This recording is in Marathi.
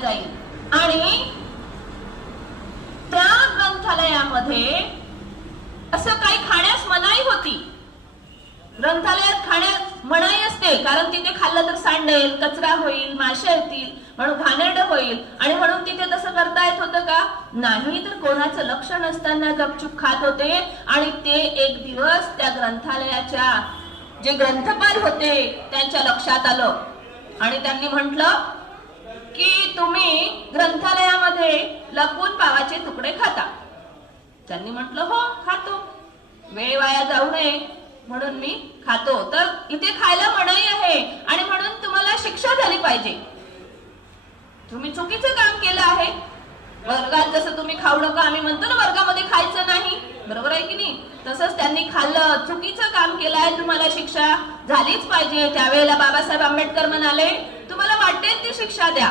जाईल आणि त्या ग्रंथालयामध्ये असं काही खाण्यास मनाई होती। ग्रंथालयात खाण्यास मनाई असते, कारण तिथे खाल्लं तर सांडेल, कचरा होईल, माशा येतील, म्हणून घाणेरडं होईल आणि म्हणून तिथे तसं करता येत होतं का? नाही, तर कोणाचं लक्ष नसताना गपचूप खात होते। आणि ते एक दिवस त्या ग्रंथालयाच्या जे ग्रंथपाल होते त्यांच्या लक्षात आलं आणि त्यांनी म्हटलं की तुम्ही ग्रंथालयामध्ये लपून पावाचे तुकडे खाता। त्यांनी म्हटलं हो खातो, वेळ वाया जाऊ नये म्हणून मी खातो, तर इथे खायला मनाई आहे आणि म्हणून तुम्हाला शिक्षा झाली पाहिजे। तुम्ही चुकीचं काम केलं आहे। वर्गात जसं तुम्ही खाऊ नका आम्ही म्हणतो ना, वर्गामध्ये खायचं नाही, बरोबर आहे की नाही? तसंच त्यांनी खाल्लं, चुकीचं काम केलं आहे, तुम्हाला शिक्षा झालीच पाहिजे। त्यावेळेला बाबासाहेब आंबेडकर म्हणाले तुम्हाला वाटेल ती शिक्षा द्या,